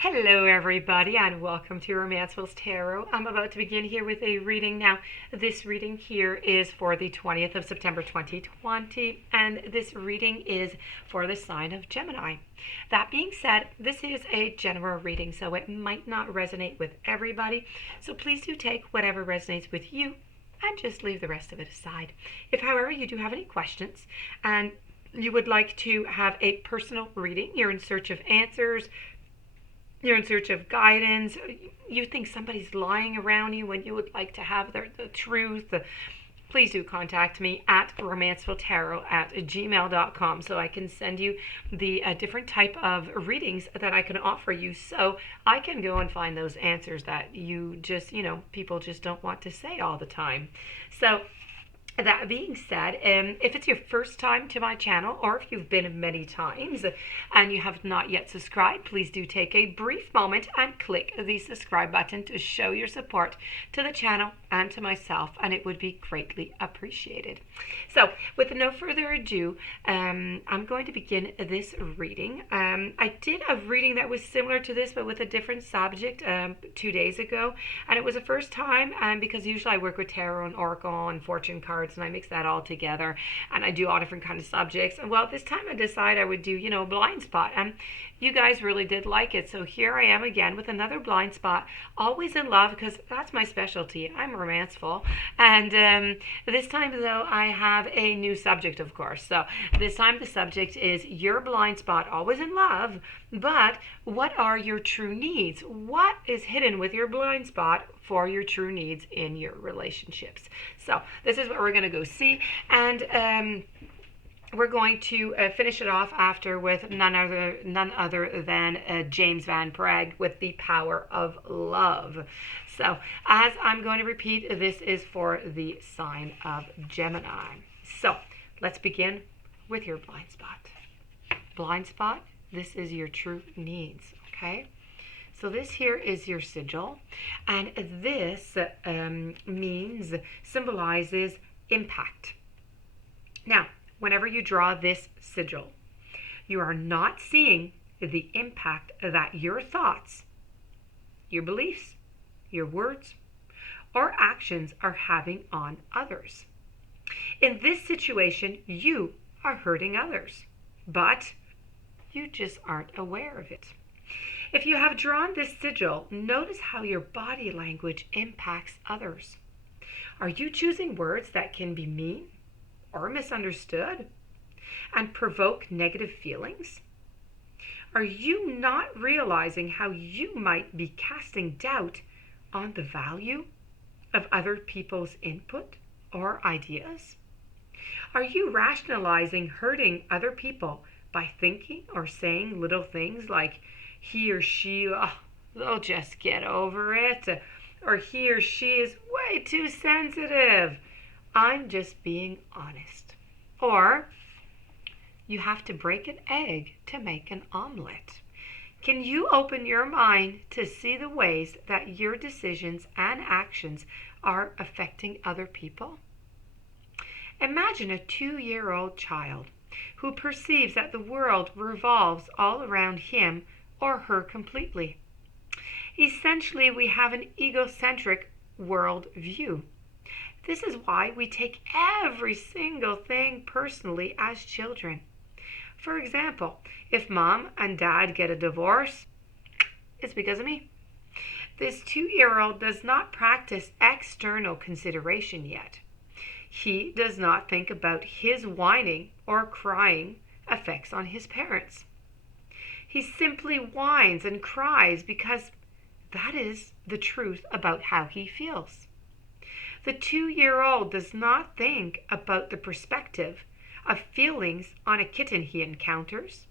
Hello, everybody, and welcome to Romancefull's Tarot. I'm about to begin here with a reading. Now, this reading here is for the 20th of September 2020, and this reading is for the sign of Gemini. That being said, this is a general reading, so it might not resonate with everybody. So please do take whatever resonates with you and just leave the rest of it aside. If, however, you do have any questions and you would like to have a personal reading, you're in search of answers, you're in search of guidance, you think somebody's lying around you and you would like to have the truth, please do contact me at romancefulltarot@gmail.com so I can send you the different type of readings that I can offer you, so I can go and find those answers that you just, people just don't want to say all the time. So that being said, if it's your first time to my channel, or if you've been many times and you have not yet subscribed, please do take a brief moment and click the subscribe button to show your support to the channel and to myself, and it would be greatly appreciated. So, with no further ado, I'm going to begin this reading. I did a reading that was similar to this, but with a different subject 2 days ago, and it was the first time, because usually I work with tarot and oracle and fortune cards, and I mix that all together, and I do all different kind of subjects. And well, this time I decided I would do, blind spot, and you guys really did like it. So here I am again with another blind spot, always in love, because that's my specialty. I'm romanceful. And this time, though, I have a new subject, of course. So this time the subject is your blind spot, always in love, but what are your true needs? What is hidden with your blind spot for your true needs in your relationships? So this is what we're going to go see. And we're going to finish it off after with none other than James Van Praagh with The Power of Love. So as I'm going to repeat, this is for the sign of Gemini. So let's begin with your blind spot. Blind spot, this is your true needs, okay? So this here is your sigil, and this symbolizes impact. Now, whenever you draw this sigil, you are not seeing the impact that your thoughts, your beliefs, your words, or actions are having on others. In this situation, you are hurting others, but you just aren't aware of it. If you have drawn this sigil, notice how your body language impacts others. Are you choosing words that can be mean or misunderstood and provoke negative feelings? Are you not realizing how you might be casting doubt on the value of other people's input or ideas? Are you rationalizing hurting other people by thinking or saying little things like, he or she, they'll just get over it, or he or she is way too sensitive, I'm just being honest. Or, you have to break an egg to make an omelet. Can you open your mind to see the ways that your decisions and actions are affecting other people? Imagine a 2-year-old child who perceives that the world revolves all around him or her completely. Essentially, we have an egocentric world view. This is why we take every single thing personally as children. For example, if mom and dad get a divorce, it's because of me. This 2-year-old does not practice external consideration yet. He does not think about his whining or crying effects on his parents. He simply whines and cries because that is the truth about how he feels. The 2-year-old does not think about the perspective of feelings on a kitten he encounters.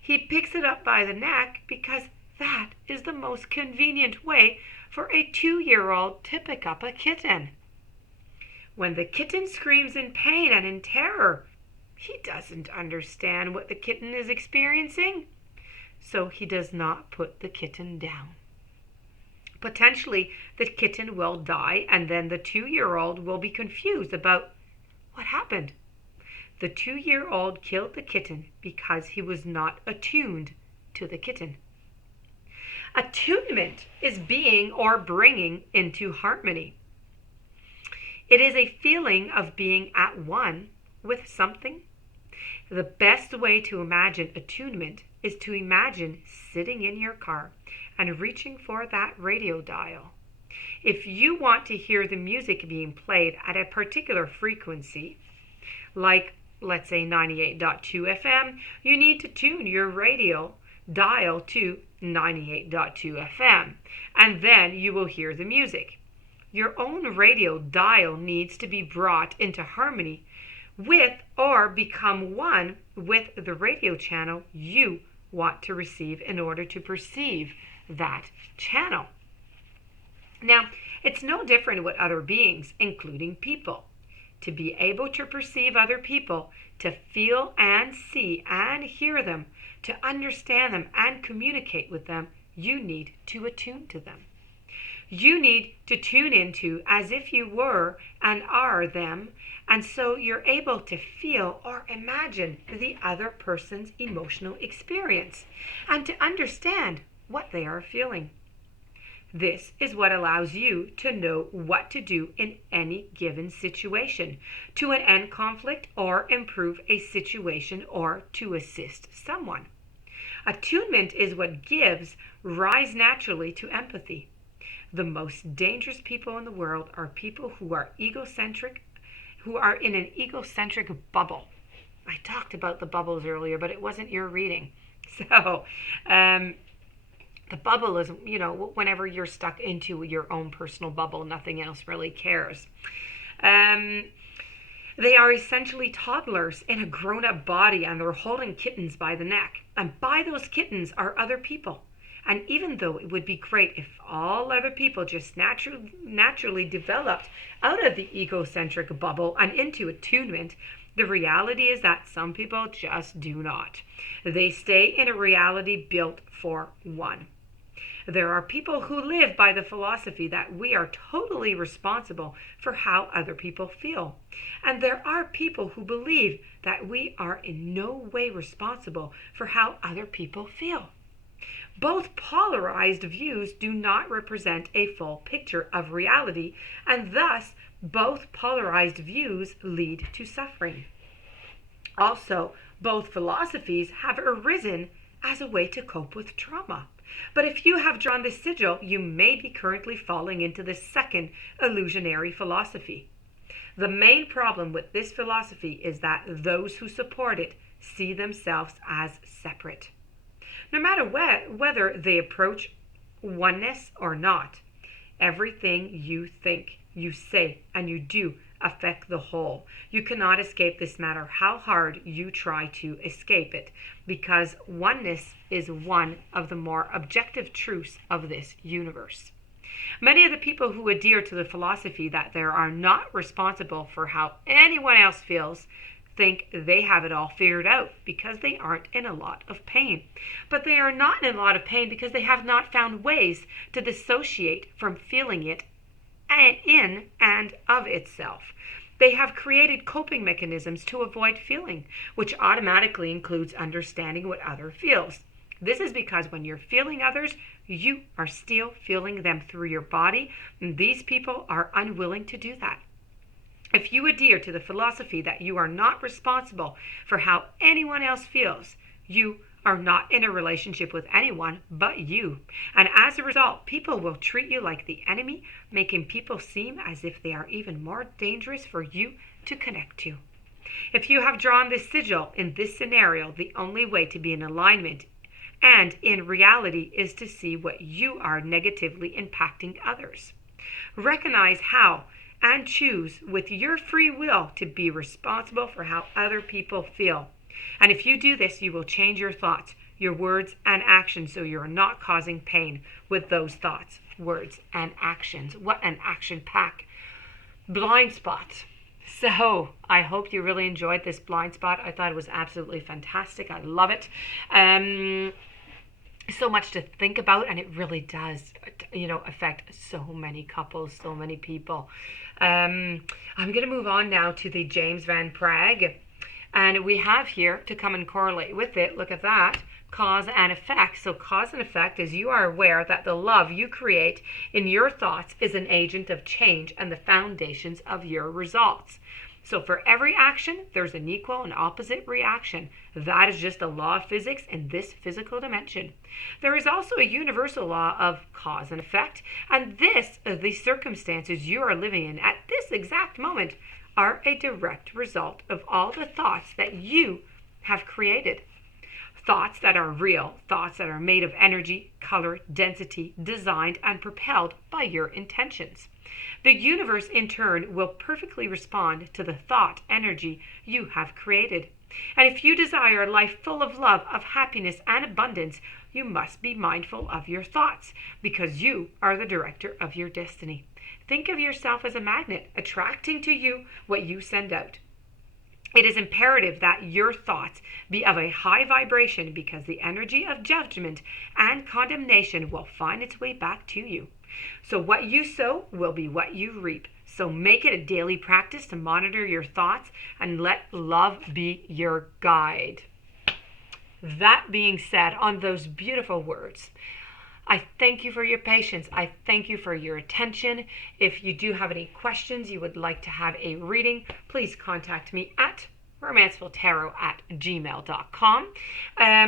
He picks it up by the neck because that is the most convenient way for a 2-year-old to pick up a kitten. When the kitten screams in pain and in terror, he doesn't understand what the kitten is experiencing, so he does not put the kitten down. Potentially, the kitten will die, and then the 2-year-old will be confused about what happened. The 2-year-old killed the kitten because he was not attuned to the kitten. Attunement is being or bringing into harmony. It is a feeling of being at one with something. The best way to imagine attunement is to imagine sitting in your car and reaching for that radio dial. If you want to hear the music being played at a particular frequency, like let's say 98.2 FM, you need to tune your radio dial to 98.2 FM, and then you will hear the music. Your own radio dial needs to be brought into harmony with or become one with the radio channel you want to receive in order to perceive that channel. Now, it's no different with other beings, including people. To be able to perceive other people, to feel and see and hear them, to understand them and communicate with them, you need to attune to them. You need to tune into as if you were and are them, and so you're able to feel or imagine the other person's emotional experience and to understand what they are feeling. This is what allows you to know what to do in any given situation, to end conflict or improve a situation or to assist someone. Attunement is what gives rise naturally to empathy. The most dangerous people in the world are people who are egocentric, who are in an egocentric bubble. I talked about the bubbles earlier, but it wasn't your reading. So, the bubble is, whenever you're stuck into your own personal bubble, nothing else really cares. They are essentially toddlers in a grown-up body, and they're holding kittens by the neck. And by those kittens are other people. And even though it would be great if all other people just naturally developed out of the egocentric bubble and into attunement, the reality is that some people just do not. They stay in a reality built for one. There are people who live by the philosophy that we are totally responsible for how other people feel. And there are people who believe that we are in no way responsible for how other people feel. Both polarized views do not represent a full picture of reality, and thus both polarized views lead to suffering. Also, both philosophies have arisen as a way to cope with trauma. But if you have drawn this sigil, you may be currently falling into the second illusionary philosophy. The main problem with this philosophy is that those who support it see themselves as separate. No matter whether they approach oneness or not, everything you think, you say, and you do affect the whole. You cannot escape this matter how hard you try to escape it, because oneness is one of the more objective truths of this universe. Many of the people who adhere to the philosophy that they are not responsible for how anyone else feels think they have it all figured out because they aren't in a lot of pain. But they are not in a lot of pain because they have not found ways to dissociate from feeling it in and of itself. They have created coping mechanisms to avoid feeling, which automatically includes understanding what other feels. This is because when you're feeling others, you are still feeling them through your body, and these people are unwilling to do that. If you adhere to the philosophy that you are not responsible for how anyone else feels, you are not in a relationship with anyone but you. And as a result, people will treat you like the enemy, making people seem as if they are even more dangerous for you to connect to. If you have drawn this sigil in this scenario, the only way to be in alignment and in reality is to see what you are negatively impacting others. Recognize how and choose with your free will to be responsible for how other people feel. And if you do this, you will change your thoughts, your words, and actions so you're not causing pain with those thoughts, words, and actions. What an action-packed blind spot. So I hope you really enjoyed this blind spot. I thought it was absolutely fantastic. I love it. So much to think about, and it really does, affect so many couples, so many people. I'm going to move on now to the James Van Praagh, and we have here to come and correlate with it. Look at that. cause and effect. So cause and effect is you are aware that the love you create in your thoughts is an agent of change and the foundations of your results. So for every action, there's an equal and opposite reaction. That is just a law of physics in this physical dimension. There is also a universal law of cause and effect, and the circumstances you are living in at this exact moment, are a direct result of all the thoughts that you have created. Thoughts that are real, thoughts that are made of energy, color, density, designed and propelled by your intentions. The universe, in turn, will perfectly respond to the thought energy you have created. And if you desire a life full of love, of happiness and abundance, you must be mindful of your thoughts, because you are the director of your destiny. Think of yourself as a magnet, attracting to you what you send out. It is imperative that your thoughts be of a high vibration, because the energy of judgment and condemnation will find its way back to you. So what you sow will be what you reap. So make it a daily practice to monitor your thoughts and let love be your guide. That being said, on those beautiful words, I thank you for your patience. I thank you for your attention. If you do have any questions, you would like to have a reading, please contact me at romancefulltarot@gmail.com.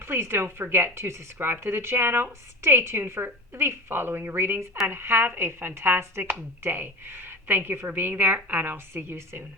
Please don't forget to subscribe to the channel. Stay tuned for the following readings and have a fantastic day. Thank you for being there, and I'll see you soon.